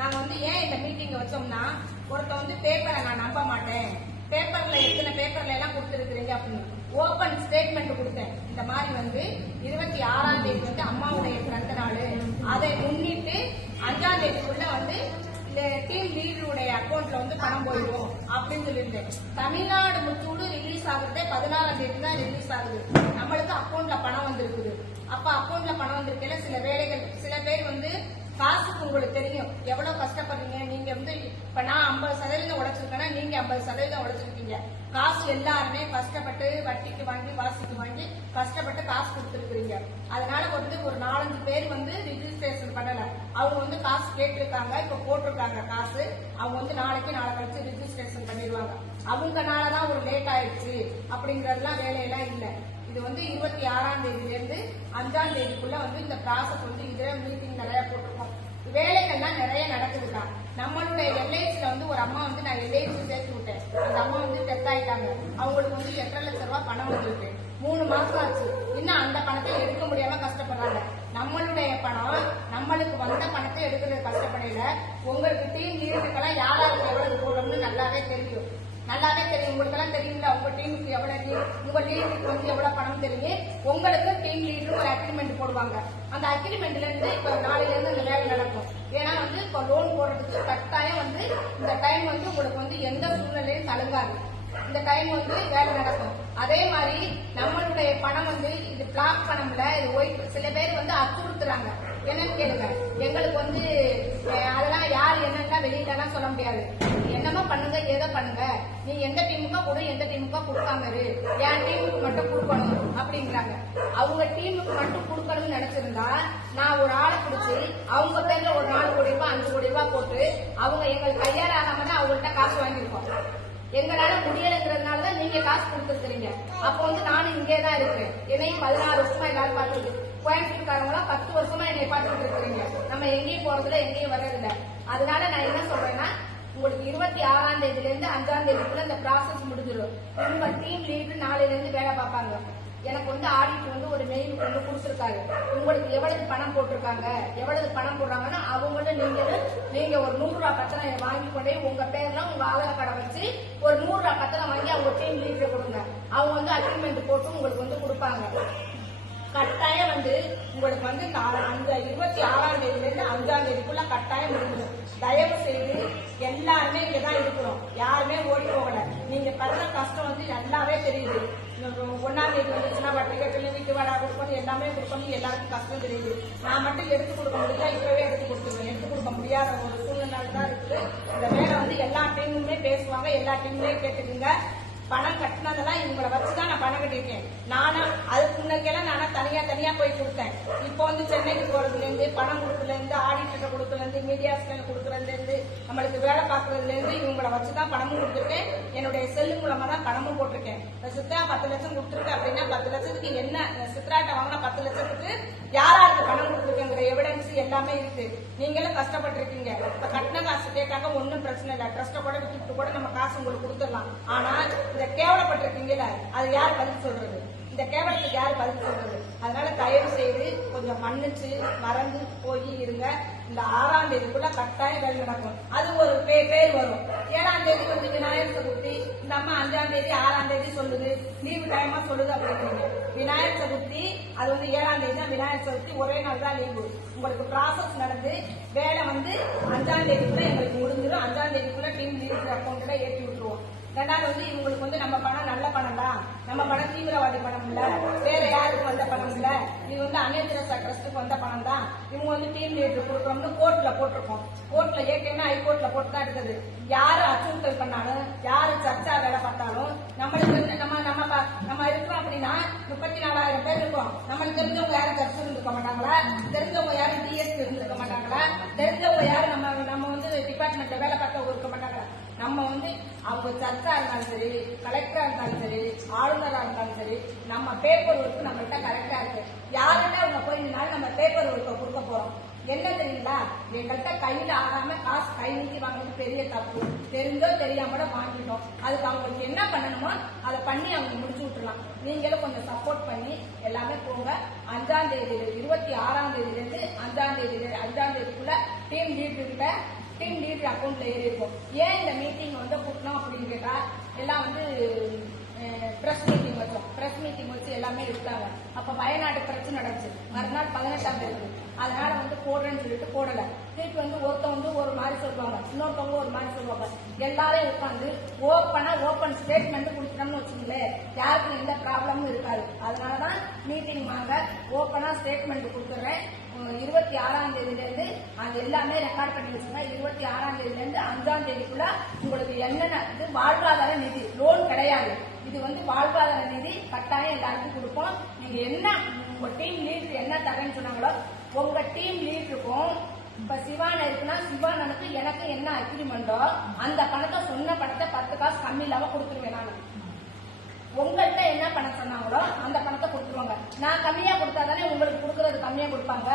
நாங்க வந்து ஏன் இந்த மீட்டிங் வச்சோம்னா, ஒருத்த வந்து பேப்பரை நான் நம்ப மாட்டேன், பேப்பர்ல எத்தனை பேப்பர்ல எல்லாம் கொடுத்துருக்கீங்க அப்படின்னு ஓபன் ஸ்டேட்மெண்ட் கொடுத்தேன். இந்த மாதிரி வந்து 26ஆம் தேதி வந்து அம்மாவுடைய பிறந்த நாள், அதை முன்னிட்டு 5ஆம் தேதிக்குள்ள வந்து டீம் லீடருடைய அக்கௌண்ட்ல வந்து பணம் போயிடும் அப்படின்னு சொல்லியிருந்தேன். தமிழ்நாடு முச்சூடு ரிலீஸ் ஆகுறதே 16ஆம் தேதி தான் ரிலீஸ் ஆகுது. நம்மளுக்கு அக்கௌண்ட்ல பணம் வந்திருக்குது. அப்ப அக்கௌண்ட்ல பணம் வந்திருக்கல சில வேலைகள், சில பேர் வந்து காசுக்கு உங்களுக்கு தெரியும் எவ்வளவு கஷ்டப்படுறீங்க. நீங்க வந்து இப்ப நான் 50% உழைச்சிருக்கேன்னா நீங்க 50% உழைச்சிருக்கீங்க. காசு எல்லாருமே கஷ்டப்பட்டு வட்டிக்கு வாங்கி வாசிக்கு வாங்கி கஷ்டப்பட்டு காசு கொடுத்துருக்கீங்க. அதனால வந்து ஒரு 4-5 பேர் வந்து ரிஜிஸ்ட்ரேஷன் பண்ணல. அவங்க வந்து காசு கேட்டிருக்காங்க, இப்ப போட்டிருக்காங்க காசு. அவங்க வந்து நாளைக்கு நாளை கழிச்சு ரிஜிஸ்ட்ரேஷன் பண்ணிடுவாங்க. அவங்கனாலதான் ஒரு லேட் ஆயிடுச்சு அப்படிங்கறதுலாம் வேலையெல்லாம் இல்ல. இது வந்து 26ஆம் தேதியில இருந்து 5ஆம் தேதிக்குள்ள வந்து இந்த ப்ராசஸ் வந்து இதுல மீட்டிங் நிறைய போட்டிருக்கோம். வேலைகள்லாம் நிறைய நடக்குதுக்கா. நம்மளுடைய எல்ஐசில வந்து ஒரு அம்மா வந்து நான் எல்ஐசி சேர்த்து விட்டேன். அந்த அம்மா வந்து டெத் ஆயிட்டாங்க. அவங்களுக்கு வந்து 8.5 லட்சம் ரூபாய் பணம் வந்திருக்கு. 3 மாசம் ஆச்சு. இன்னும் அந்த பணத்தை எடுக்க முடியாம கஷ்டப்படுறாங்க. நம்மளுடைய பணம், நம்மளுக்கு வந்த பணத்தை எடுக்கிறது கஷ்டப்படையில உங்களுக்கு டீம் லீடருக்கெல்லாம் யாராருக்கு எவ்வளவு போடணும்னு நல்லாவே தெரியும். உங்களுக்கு எல்லாம் தெரியுங்களா? உங்க டீமுக்கு எவ்வளவு, உங்க லீடருக்கு வந்து எவ்வளவு பணம் தெரியும். உங்களுக்கு டீம் லீடர் ஒரு அக்ரிமெண்ட் போடுவாங்க. அந்த அக்ரிமெண்ட்ல இருந்து இப்ப நாளையில இருந்து இந்த வேலை நடக்கும். ஏன்னா வந்து இப்ப லோன் போடுறதுக்கு கட்டாயம் வந்து இந்த டைம் வந்து உங்களுக்கு வந்து எந்த சூழ்நிலையும் தழுங்காது. இந்த டைம் வந்து வேலை நடக்கும். அதே மாதிரி நம்மளுடைய பணம் வந்து இது பிளாக் பணம்ல இது ஒயிட். சில பேர் வந்து அச்சுறுத்துறாங்க. என்னன்னு கேளுங்க. எங்களுக்கு வந்து அதெல்லாம் யார் என்னன்னா வெளியிலாம் சொல்ல முடியாது. என்னமோ பண்ணுங்க, ஏதோ பண்ணுங்க, நீ எந்த டீமுக்கா கொடு, எந்த டீமுக்கா கொடுக்காம இரு, என் டீமுக்கு மட்டும் கொடுக்கணும் அப்படிங்கிறாங்க. அவங்க டீமுக்கு மட்டும் கொடுக்கணும்னு நினைச்சிருந்தா நான் ஒரு ஆளை பிடிச்சி அவங்க பேர்ல ஒரு 4 கோடி ரூபாய் 5 கோடி ரூபாய் போட்டு அவங்க எங்களுக்கு கையாளாகாம தான் அவங்கள்ட்ட காசு வாங்கியிருக்கோம். எங்களால முடியலைங்கிறதுனாலதான் நீங்க காசு கொடுத்துருக்கீங்க. அப்ப வந்து நானும் இங்கேதான் இருக்கிறேன். என்னையும் 16 வருஷமா எல்லாரும் பார்த்துட்டு, கோயம்புத்தூர்காரங்களா 10 வருஷமா என்னை பார்த்துட்டு இருக்கிறீங்க. நம்ம எங்கேயும் போறதில்ல, எங்கேயும் வர்றதில்ல. அதனால நான் என்ன சொல்றேன்னா, உங்களுக்கு 26ஆம் தேதியில இருந்து 5ஆம் தேதிக்குள்ள இந்த ப்ராசஸ் முடிஞ்சிடும். உங்க டீம் லீடர் நாளையில இருந்து வேலை பார்ப்பாங்க. எனக்கு வந்து ஆடிட் வந்து ஒரு மெயில் வந்து கொடுத்துருக்காரு. உங்களுக்கு எவ்வளவு பணம் போட்டிருக்காங்க, எவ்வளவு பணம் போடுறாங்கன்னா அவங்கள்ட்ட நீங்க ஒரு 100 ரூபாய் பத்திரம் வாங்கி கொண்டே உங்க பேர்ல உங்க ஆதார் கார்டை வச்சு ஒரு 100 ரூபாய் பத்திரம் வாங்கி அவங்க டீம் லீடர் கொடுங்க. அவங்க வந்து அக்ரிமெண்ட் போட்டு உங்களுக்கு வந்து கொடுப்பாங்க. கட்டாயம் வந்து உங்களுக்கு வந்து அந்த 26ஆம் தேதியில இருந்து 5ஆம் தேதிக்குள்ள கட்டாயம் முடிஞ்சிடும். தயவு செய்து எல்லாருமே இங்கதான் இருக்கிறோம். யாருமே ஓடி போகல. நீங்க படுற கஷ்டம் வந்து நல்லாவே தெரியுது. 1ஆம் தேதி வந்துச்சுன்னா பட்டிகை வீட்டு வாடகை கொடுக்கணும், எல்லாமே கொடுக்கணும். எல்லாருக்கும் கஷ்டம் தெரியுது. நான் மட்டும் எடுத்து கொடுக்க முடியல, இப்பவே எடுத்து கொடுத்துருவேன். எடுத்து கொடுக்க முடியாத ஒரு சூழ்நிலை தான் இருக்குது. இந்த வேலை வந்து எல்லா டீமுமே பேசுவாங்க. எல்லா டீமுமே கேட்டுக்குங்க. பணம் கட்டினதெல்லாம் இவங்களை வச்சுதான் நான் பணம் கட்டியிருக்கேன். நானும் அதுக்கு முன்னக்கெல்லாம் நானும் தனியா போய் கொடுத்தேன். இப்போ வந்து சென்னைக்கு போறதுல இருந்து, பணம் கொடுக்கறதுல இருந்து, ஆடிட்டர் கொடுக்கறதுல இருந்து, மீடியாஸ்ல கொடுக்கறதுல இருந்து, நம்மளுக்கு வேலை பார்க்கறதுல இருந்து இவங்களை வச்சுதான் பணமும் கொடுத்துருக்கேன். என்னுடைய செல்லு மூலமா தான் பணமும் போட்டிருக்கேன். சித்ரா 10 லட்சம் கொடுத்துருக்கு அப்படின்னா 10 லட்சத்துக்கு என்ன, சித்ராட்ட வாங்கினா 10 லட்சத்துக்கு யாராருக்கு பணம் கொடுத்துருக்குங்கிற எவிடன்ஸ் எல்லாமே இருக்கு. நீங்களும் கஷ்டப்பட்டிருக்கீங்க. இப்ப கட்டின காசு கேட்டாக்க ஒன்னும் பிரச்சனை இல்லை. ட்ரஸ்ட கூட விட்டுட்டு கூட நம்ம காசு உங்களுக்கு கொடுத்துடலாம். ஆனா இந்த கேவலப்பட்டிருக்கீங்கல்ல, அது யார் பதில் சொல்றது? இந்த கேவலத்துக்கு யார் பதில் சொல்றது? அதனால தயவு செய்து கொஞ்சம் மன்னிச்சு மறந்து போய் இருங்க. இந்த 6ஆம் தேதிக்குள்ள கட்டாயம் வேலை நடக்கும். அது ஒரு பேர் வரும். 7ஆம் தேதி வந்து விநாயகர் சதுர்த்தி, இந்த அம்மா 5ஆம் தேதி 6ஆம் தேதி சொல்லுது, லீவு டைமா சொல்லுது அப்படிங்கிறீங்க. விநாயகர் சதுர்த்தி அது வந்து 7ஆம் தேதி தான் விநாயகர் சதுர்த்தி, ஒரே நாள் தான் லீவு. உங்களுக்கு ப்ராசஸ் நடந்து வேலை வந்து 5ஆம் தேதிக்குள்ள எங்களுக்கு முடிஞ்சிடும். 5ஆம் தேதிக்குள்ள டீம் லீடர் அக்கௌண்ட்ல ஏற்றி விட்டுருவோம். 2வது வந்து இவங்களுக்கு வந்து நம்ம பணம் நல்ல பணம் தான், நம்ம பணம் தீவிரவாதி பணம் இல்ல, வேற யாருக்கு வந்த பணம் இல்ல, இது வந்து அன்னை தெரசா ட்ரஸ்டுக்கு வந்த பணம் தான். இவங்க வந்து டீம் லீடர் கொடுக்கணும்னு கோர்ட்ல போட்டிருக்கோம். கோர்ட்ல ஏற்கனவே ஹைகோர்ட்ல போட்டு தான் இருக்குது. யாரு அச்சுறுத்தல் பண்ணாலும், யாரு சர்ச்சா வேலை பார்த்தாலும், நம்மளுக்கு நம்ம இருக்கிறோம் அப்படின்னா 34,000 பேர் இருக்கோம். நம்மளுக்கு தெரிஞ்சவங்க யாரும் சர்ச்சை இருந்திருக்க மாட்டாங்களா? தெரிஞ்சவங்க யாரும் டிஎஸ்பி இருந்திருக்க மாட்டாங்களா? தெரிஞ்சவங்க யாரும் நம்ம வந்து டிபார்ட்மெண்ட்ல வேலை பார்த்தவங்க இருக்க மாட்டாங்களா? நம்ம வந்து அவங்க சர்ச்சா இருந்தாலும் சரி, கலெக்டரா இருந்தாலும் சரி, ஆளுநரா இருந்தாலும் சரி, நம்ம பேப்பர் ஒர்க் நம்மள்கிட்ட கரெக்டா இருக்கு. யாருமே அவங்க போய் நின்னாலும் நம்ம பேப்பர் ஒர்க்கை கொடுக்க போறோம். என்ன தெரியுங்களா? எங்கள்கிட்ட கையில ஆகாம காசு கை நீக்கி வாங்கினது பெரிய தப்பு. தெரிஞ்சோ தெரியாம வாங்கிட்டோம். அதுக்கு அவங்களுக்கு என்ன பண்ணணுமோ அதை பண்ணி அவங்க முடிச்சு விட்டுலாம். நீங்களும் கொஞ்சம் சப்போர்ட் பண்ணி எல்லாமே போங்க. 5ஆம் தேதி 26ஆம் தேதியில இருந்து 5ஆம் தேதிக்குள்ள டீம் லீடர்கிட்ட டீம் லீடர் அக்கௌண்ட்ல ஏறி இருக்கும். ஏன் இந்த மீட்டிங் வந்து கூட்டணும் அப்படின்னு கேட்டா எல்லாம் வந்து பிரஸ் மீட்டிங் வச்சோம். பிரஸ் மீட்டிங் வச்சு எல்லாமே எடுத்தாங்க. அப்ப வயநாடு பிரச்சனை நடந்துச்சு. மறுநாள் 18ஆம் தேதி. அதனால வந்து போடுறேன்னு சொல்லிட்டு போடல. திருப்பி வந்து ஒருத்தவங்க வந்து ஒரு மாதிரி சொல்லுவாங்க, இன்னொருத்தவங்க ஒரு மாதிரி சொல்லுவாங்க. எல்லாரையும் உட்காந்து ஓப்பன் ஸ்டேட்மெண்ட் கொடுத்துட்டோம்னு வச்சுங்களேன், யாருக்கும் எந்த ப்ராப்ளமும் இருக்காது. அதனாலதான் மீட்டிங் வாங்க ஓப்பனா ஸ்டேட்மெண்ட் கொடுத்துறேன். 26ஆம் தேதியில இருந்து அது எல்லாமே ரெக்கார்ட் பண்ணி வச்சுங்க. 26ஆம் தேதியில இருந்து 5ஆம் தேதிக்குள்ள உங்களுக்கு என்னென்ன இது வாழ்வாதார நிதி லோன் கிடையாது. இது வந்து வாழ்வாதார நிதி கட்டாயம் எல்லாருக்கும் கொடுப்போம். நீங்க என்ன உங்க டீம் லீடர் என்ன தரேன்னு சொன்னாங்களோ உங்க டீம் லீடருக்கும் இப்ப சிவான இருக்குன்னா சிவானனுக்கு எனக்கு என்ன அக்ரிமெண்டோ அந்த பணத்தை சொன்ன பணத்தை 10 காசு கம்மி இல்லாம கொடுத்துருவேன். நான் உங்கள்கிட்ட என்ன பணம் சொன்னாங்களோ அந்த பணத்தை கொடுத்துருவாங்க. நான் கம்மியா கொடுத்தாதானே உங்களுக்கு கொடுக்கறது கம்மியா கொடுப்பாங்க.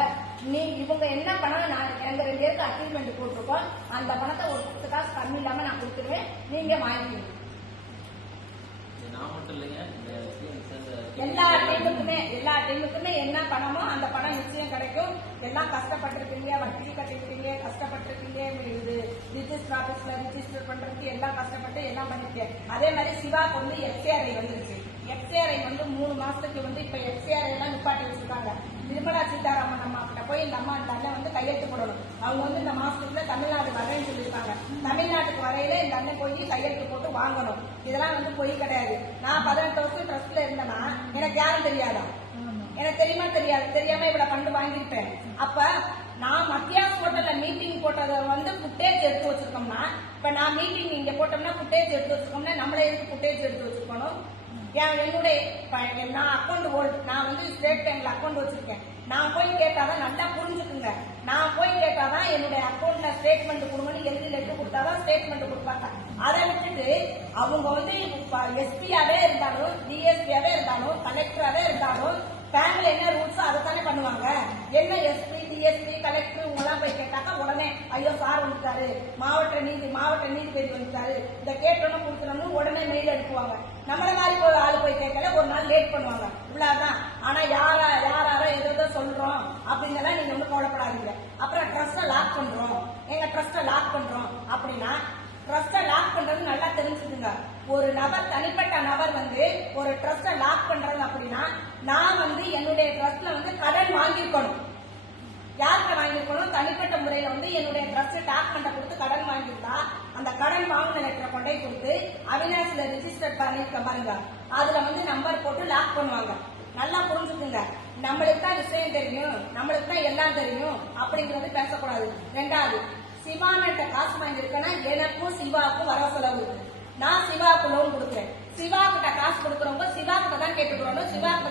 நீ இவங்க என்ன பணம் நான் எங்க 2 பேருக்கு அக்ரிமெண்ட் போட்டிருக்கோம் அந்த பணத்தை ஒரு 10 காசு கம்மி இல்லாம நான் கொடுத்துருவேன். நீங்க வாங்கிக்கணும். எல்லா டீமுக்குமே என்ன பணமோ அந்த பணம் நிச்சயம் கிடைக்கும். எல்லாம் கஷ்டப்பட்டிருக்கீங்க, வட்டி கட்டிருக்கீங்க, கஷ்டப்பட்டிருக்கீங்க, இது ரிஜிஸ்டர் ஆபீஸ்ல ரிஜிஸ்டர் பண்றதுக்கு எல்லாம் கஷ்டப்பட்டு எல்லாம் பண்ணிருக்கேன். அதே மாதிரி சிவாக்கு வந்து எஃப்சிஆர்ஐ வந்துருச்சு. எஃப்சிஆர்ஐ வந்து 3 மாசத்துக்கு வந்து இப்ப எஃப்சிஆர்ஐ எல்லாம் நிப்பாட்டி வச்சிருக்காங்க. நிர்மலா சீதாராமன் அம்மா கிட்ட போய் இந்த அம்மா இந்த அண்ணன் வந்து கையெழுத்து போடணும். அவங்க வந்து இந்த மாசத்துக்குள்ள தமிழ்நாடு வரேன்னு சொல்லியிருக்காங்க. தமிழ்நாட்டுக்கு வரையில இந்த அண்ணன் போய் கையெழுத்து போட்டு வாங்கணும். இதெல்லாம் வந்து பொய் கிடையாது. நான் 18 வருஷம் ட்ரஸ்ட்ல இருந்தேன்னா எனக்கு யாரும் தெரியாதா? எனக்கு தெரியுமா தெரியாது? தெரியாம இவ்வளவு ஃபண்ட் வாங்கியிருப்பேன். அப்ப நான் மத்தியாஸ் ஹோட்டல்ல மீட்டிங் போட்டதை வந்து ஃபுட்டேஜ் எடுத்து வச்சிருக்கோம்னா இப்ப நான் மீட்டிங் இங்க போட்டோம்னா ஃபுட்டேஜ் எடுத்து வச்சிருக்கோம்னா நம்மளே எதுக்கு ஃபுட்டேஜ் எடுத்து வச்சிருக்கணும்? என்னுடைய நான் அக்கௌண்ட் ஹோல்ட் நான் வந்து ஸ்டேட் பேங்க்ல அக்கௌண்ட் வச்சிருக்கேன். நான் போய் கேட்டாதான் நல்லா புரிஞ்சுக்குங்க. நான் போய் கேட்டாதான் என்னுடைய அக்கௌண்ட்ல ஸ்டேட்மெண்ட் கொடுங்கன்னு எழுதி லெட்டர் கொடுத்தாதான் ஸ்டேட்மெண்ட் கொடுப்பாங்க. அதை விட்டுட்டு அவங்க வந்து எஸ்பியாவே இருந்தாலும் டிஎஸ்பியாவே இருந்தாலும் கலெக்டராவே இருந்தாலும் பேங்க்ல என்ன ரூல்ஸ் அதை தானே பண்ணுவாங்க. என்ன எஸ்பி டிஎஸ்பி கலெக்டர் இவங்கெல்லாம் போய் கேட்டாக்கா உடனே ஐயோ சார் வந்துட்டாரு, மாவட்ட நீதிபதி வந்துட்டாரு, இந்த கேட்டோன்னு கொடுக்கணும்னு உடனே மெயில் அனுப்புவாங்க. நம்மள மாதிரி போய் ஆளு போய் கேட்கல, ஒரு நாள் லேட் பண்ணுவாங்க. இவ்வளவுதான். ஆனா யாரோ ஏதோ சொல்றோம் அப்படின்னு நீங்க வந்து கவலைப்படாதீங்க. அப்புறம் ட்ரஸ்ட லாக் பண்றோம், எங்க ட்ரஸ்ட லாக் பண்றோம் அப்படின்னா ட்ரஸ்ட லாக் பண்றது நல்லா தெரிஞ்சுக்குங்க. ஒரு நபர் தனிப்பட்ட நபர் வந்து ஒரு ட்ரஸ்ட லாக் பண்றது அப்படின்னா நான் வந்து என்னுடைய ட்ரஸ்ட்ல வந்து கடன் வாங்கியிருக்கணும். யார்கிட்ட வாங்கியிருக்கணும்? தனிப்பட்ட முறையில வந்து என்னுடைய ட்ரஸ்ட் டாக்குமெண்ட்டை கொடுத்து கடன் வாங்கியிருந்தா அந்த கடன் வாங்கின லெட்டரை கொண்டே கொடுத்து அவினாசில ரிஜிஸ்டர் பண்ணிருக்க பாருங்க, அதுல வந்து நம்பர் போட்டு லாக் பண்ணுவாங்க. நல்லா புரிஞ்சுக்குங்க. நம்மளுக்கு தான் விஷயம் தெரியும், நம்மளுக்கு தான் எல்லாம் தெரியும் அப்படிங்கறது பேசக்கூடாது. 2வது, சிவானிட்ட காசு வாங்கியிருக்கேன்னா எனக்கும் சிவாவுக்கும் வர செலவு இருக்கு. நான் சிவாவுக்கு லோன் கொடுக்குறேன். சிவா கிட்ட காசு கொடுக்குறவங்க சிவா கிட்ட தான் கேட்டுக்கிறோம். சிவா